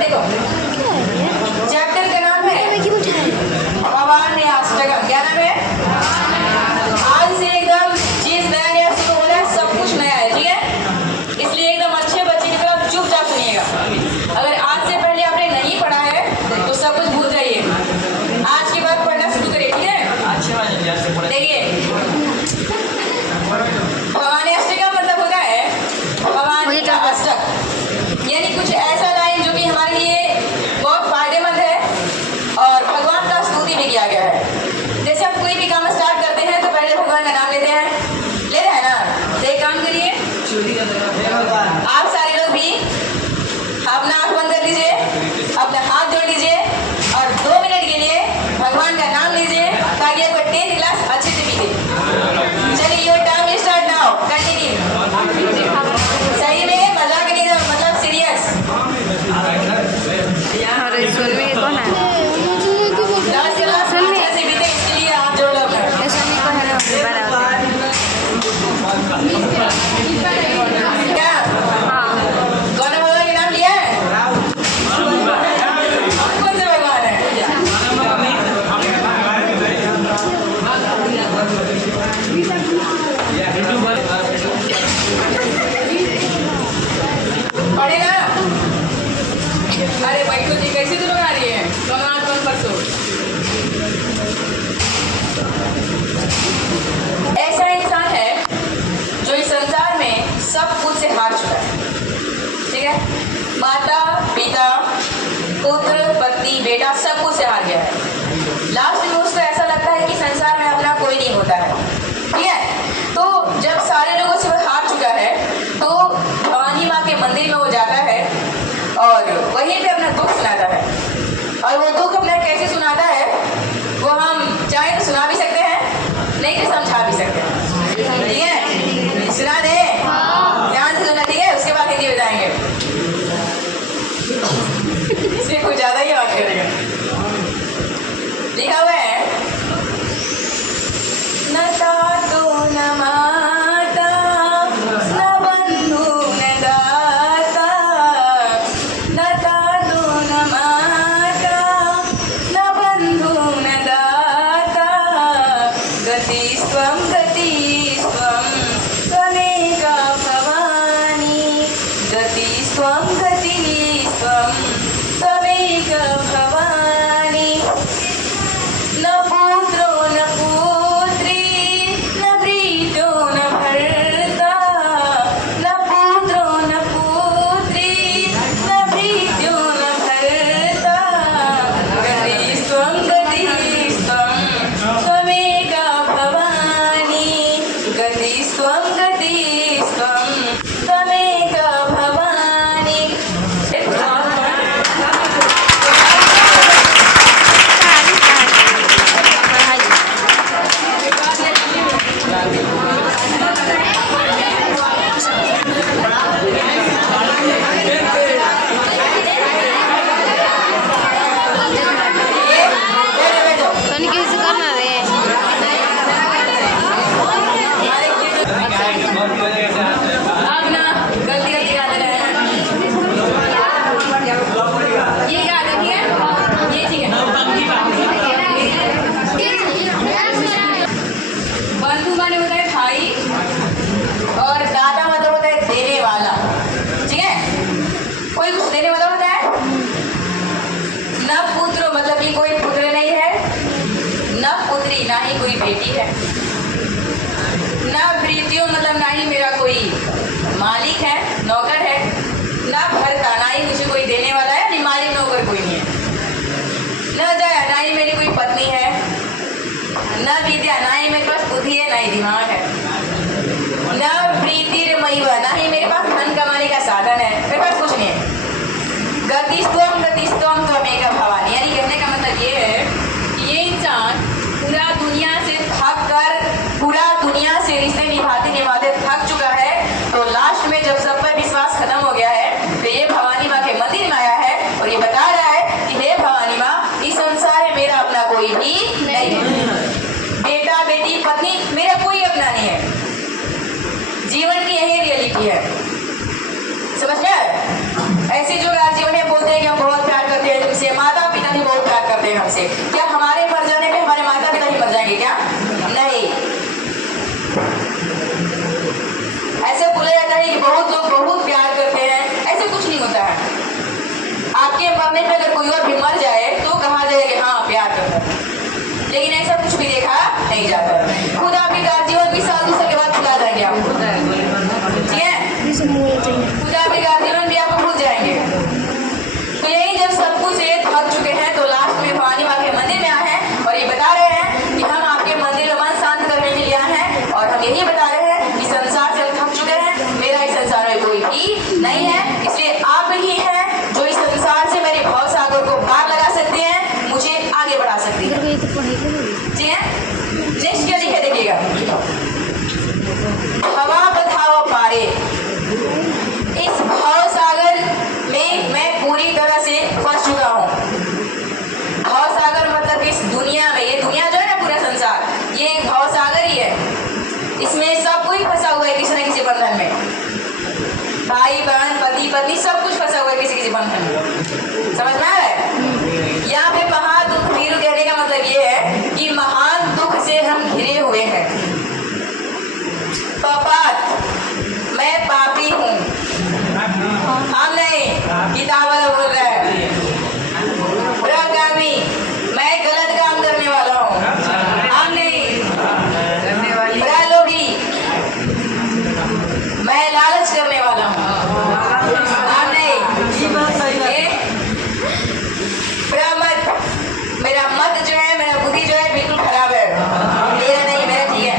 देखो चैप्टर का नाम है भगवान ने अष्टकम। क्या नाम है? आज से एकदम चीज नया नया शुरू हो रहा है, सब कुछ नया है, ठीक है? इसलिए एकदम अच्छे बच्चे की तरह चुपचाप सुनिएगा। अगर आज से पहले आपने नहीं पढ़ा है तो सब कुछ भूल जाइए, आज के बाद पढ़ना शुरू करिए, ठीक है? देखिए भगवान अष्टकम मतलब होता है भगवान का अष्टक, यानी कुछ ऐसा लाइन जो कि हमारे लिए बहुत फायदेमंद है और भगवान का स्तुति भी किया गया है। जैसे आप कोई भी काम स्टार्ट करते हैं तो पहले भगवान का नाम लेते हैं ना? तो एक काम करिए, आप सारे लोग भी अपना आँख बंद कर लीजिए, अपना हाथ जोड़ लीजिए और 2 मिनट के लिए भगवान का नाम लीजिए ताकि आपका 10th क्लास अच्छे से बीते। चलिए your time start now, continue. सही में मजाक नहीं, मतलब सीरियस। अरे सुन में कौन है? 10th क्लास अच्छे से बीते इसके लिए हाथ जोड़ लो अपना। ऐसा नहीं कौन है क्या हाँ कौन है? भगवान के नाम लिया है? कौन से भगवान है? पढ़े ना? अरे बैठो जी, कैसे तुम लोग आ रही है? दोनों हाथ बंद परसों। ऐसा इंसान है जो इस संसार में सब कुछ से हार चुका है, ठीक है? माता पिता पुत्र पत्नी बेटा सब कुछ से हार गया है। लास्ट में उसको ऐसा लगता है कि संसार में अपना कोई नहीं होता है, ठीक है? तो जब सारे लोगों से वो हार चुका है तो भवानी माँ के मंदिर में वो जाता है और वहीं पे अपना दुख सुनाता है। और वो दुख अपना कैसे सुनाता है वो हम चाहे तो सुना भी सकते हैं, नहीं तो समझा भी सकते हैं, ठीक है? सुना दे, ध्यान से सुनना, ठीक है? उसके बाद हिंदी बताएंगे। इसमें कुछ ज्यादा ही बात करेगा। लिखा हुआ है न तातो न माता न बंधु न दाता, न तातो न माता न बंधु न दाता, गतिस्त्वं त्वमेव भवानी, गतिस्त्वं त्वमेव भवानी। न पुत्रो न पुत्री न प्रीतो न भर्ता, न पुत्रो न पुत्री न प्रीतो न भर्ता, गतिस्त्वं त्वमेव भवानी, गतिस्त्वं त्वमेव भवानी। सोनी कैसे करना रे? अब ना गलती गलती गा दे रहे हैं। ये गा दे, ठीक है? ये ठीक है। बंधु माने होता है भाई और दाता मतलब होता है देने वाला, ठीक है? कोई कुछ देने वाला होता है। न पुत्र मतलब कि कोई पुत्र नहीं है, न पुत्री ना ही कोई बेटी है, न प्रीतियों मतलब ना ही मेरा कोई मालिक है नौकर है, न भरता ना ही मुझे कोई देने वाला है, नहीं मालिक नौकर कोई नहीं है, न दया ना ही मेरी कोई पत्नी है, न विद्या ना ही मेरे पास बुद्धि है ना ही दिमाग है, न प्रीति रमैवा ना ही मेरे पास धन कमाने का साधन है, मेरे पास कुछ नहीं है। गतिस्त्वं त्वमेव भवानी, यानी कहने का मतलब ये है कि ये इंसान पूरा दुनिया से थक कर, पूरा दुनिया से रिश्ते निभाते निभाते थक चुका है। तो लास्ट में जब सब पर विश्वास खत्म हो गया है तो ये भवानी माँ के मंदिर में आया है और ये बता रहा है कि हे भवानी माँ, इस संसार में मेरा अपना कोई भी नहीं है, बेटा बेटी पत्नी मेरा कोई अपना नहीं है। जीवन की यही रियलिटी है। समझ में आया? ऐसे जो जीवन में बोलते हैं कि हम बहुत प्यार करते हैं तुमसे, माता पिता भी बहुत प्यार करते हैं हमसे, क्या हमारे मर जाने पे हमारे माता पिता ही मर जाएंगे क्या? नहीं। ऐसे बोला जाता है कि बहुत लोग बहुत प्यार करते हैं, ऐसे कुछ नहीं होता है। आपके मरने पे अगर कोई और भी मर जाए तो कहा जाए कि हाँ प्यार करता है, लेकिन ऐसा कुछ भी देखा नहीं जाता। खुद आपके गार्जियन 20 साल दूसरे के बाद भुला जाएंगे आपको, ठीक है? खुद आपके गार्जियन भी आपको भूल जाएंगे। तो यही जब सब कुछ ये थक चुके हैं तो लास्ट में भवानी माँ के मंदिर में आए हैं और ये बता रहे हैं कि हम आपके मंदिर में मन शांत करने के लिए आए हैं, और हम यही बता रहे हैं कि संसार से हम थक चुके हैं, मेरा इस संसार में कोई भी नहीं है, इसलिए आप ही हैं जो इस संसार से मेरे भव सागर को पार लगा सकते हैं, मुझे आगे बढ़ा सकते हैं। ठीक है? नेक्स्ट क्या लिखे देखिएगा, हवा बधाओ पारे। इस भव सागर में मैं पूरी तरह से फंस चुका हूँ। भव सागर मतलब इस दुनिया में, ये दुनिया जो है ना पूरा संसार, ये एक भव सागर ही है। इसमें सब कोई फंसा हुआ है किसी न किसी बंधन में, भाई बहन पति पत्नी सब कुछ फंसा हुआ है किसी किसी बंधन में। समझ में आ रहा है? यहाँ पे महा दुख वीरु कहने का मतलब ये है कि महान दुख से हम घिरे हुए हैं। पापात, मैं पापी हूँ, हम नहीं, किताब वाला बोल रहा है। प्रगामी, मैं गलत काम करने वाला हूँ, हम नहीं। प्रलोभी, मैं लालच करने वाला हूँ, हम नहीं। प्रमत, मेरा मत जो है, मेरा बुद्धि जो है बिल्कुल खराब है, मेरा नहीं, मेरा ठीक है।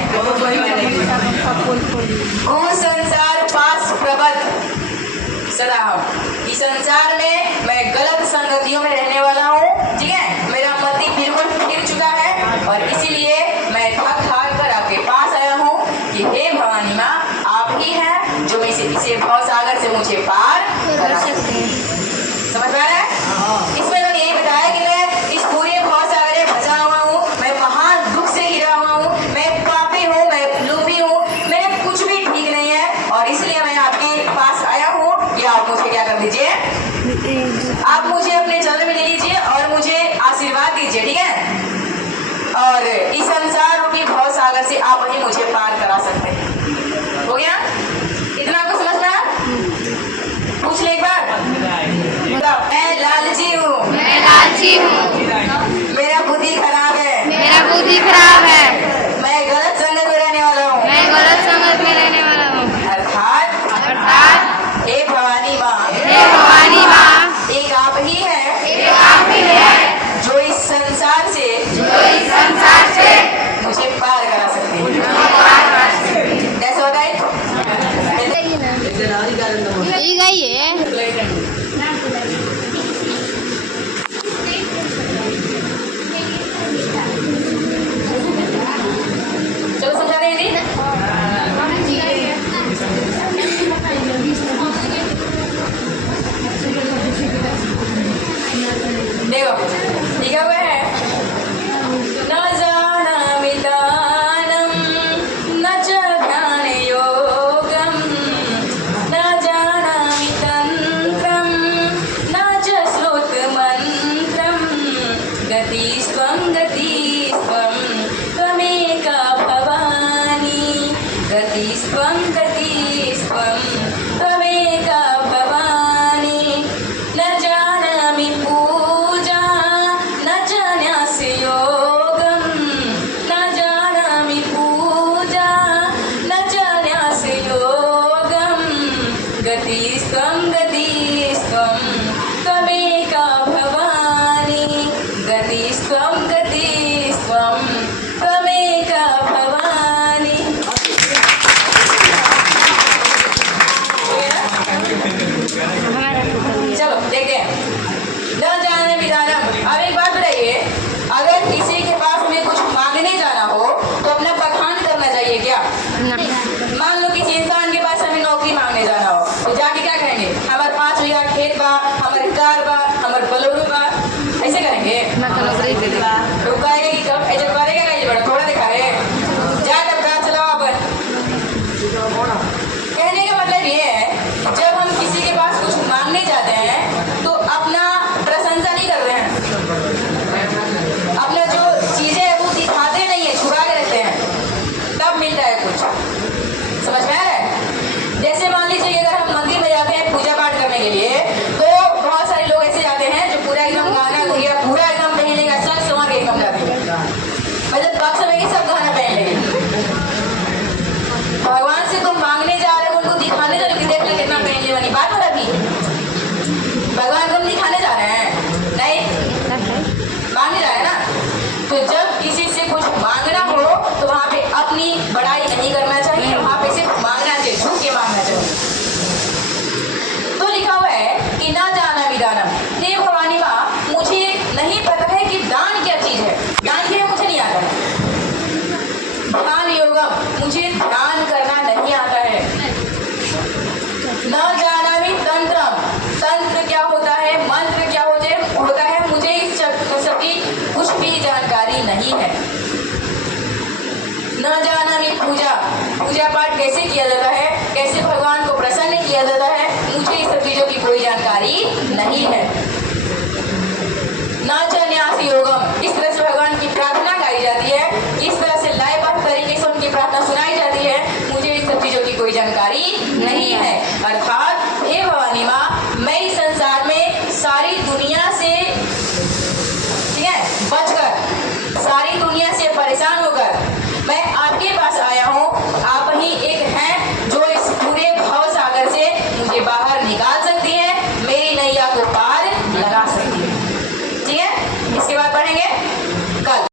संसार पास प्रबद्ध सदा हूँ, इस संसार में मैं गलत संगतियों में रहने वाला हूँ, ठीक है? मेरा मति बिल्कुल फिर चुका है और इसीलिए मैं थक हार कर आपके पास आया हूँ कि हे भवानी माँ, आप ही हैं जो इसे भव सागर से मुझे पार करा सकते हैं। समझ में आ रहा है? इसमें मैंने यही बताया कि मैं इस पूरे भव सागर में फंसा हुआ हूँ, मैं महान दुख से घिरा हुआ हूँ, मैं पापी हूँ, मैं लोभी हूँ, मेरे कुछ भी ठीक नहीं है, और इसलिए मैं आपके पास आया हूँ कि आप मुझे क्या कर दीजिए, आप मुझे अपने चरण में ले लीजिए और मुझे आशीर्वाद दीजिए, ठीक है? और इस संसार रूपी भव सागर से आप ही मुझे पार करा सकते हैं। हो गया? इतना आपको समझ में आया? पूछ ले एक बार। मैं लालची हूँ, मैं लालची हूँ, मेरा बुद्धि खराब है, मेरा बुद्धि खराब है, मैं गलत संगत में रहने वाला हूँ, मैं गलत संगत में रहने वाला हूँ। अर्थात हे भवानी माँ, हे भवानी माँ, एक आप ही है, एक आप ही है जो इस संसार से मुझे पार करा सकते हैं। कैसे होता है? ಈಗ चलो समझा रहे हैं देखो ठीक है। न जानामितानं न च ध्यानयोगं न जानामि तन्त्रं न जानामि तंत्रम, तंत्र क्या होता है, मंत्र क्या होता है, मुझे इस सब की कुछ भी जानकारी नहीं है। न जानामि पूजा, पूजा पाठ कैसे किया जाता है, कैसे भगवान को प्रसन्न किया जाता है, मुझे इस सब चीजों की कोई जानकारी नहीं है। न च न्यास योगम, इस तरह